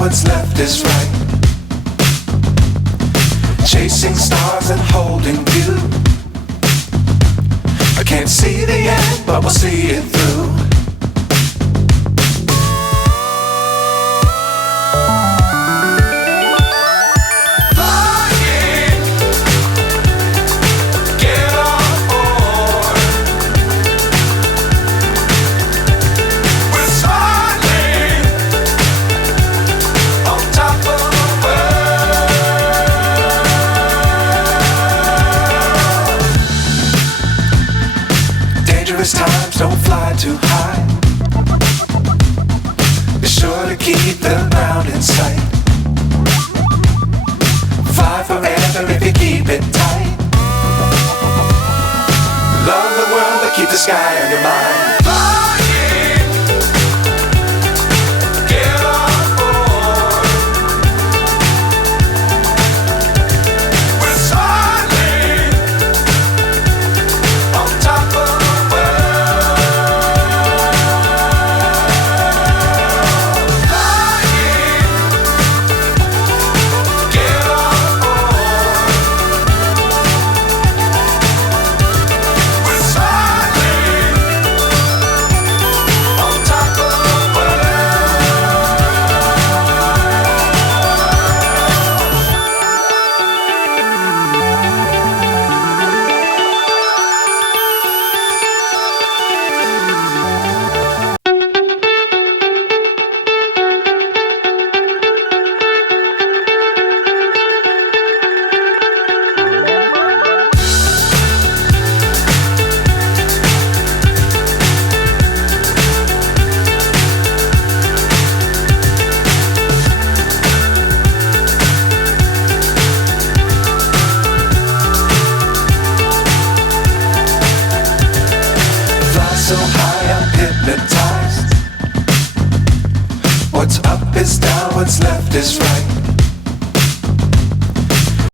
what's left is right. Chasing stars and holding you. I can't see the end, but we'll see it through. Times don't fly too high. Be sure to keep the ground in sight. Fly forever if you keep it tight. Love the world but keep the sky on your mind. So high I'm hypnotized. What's up is down, what's left is right.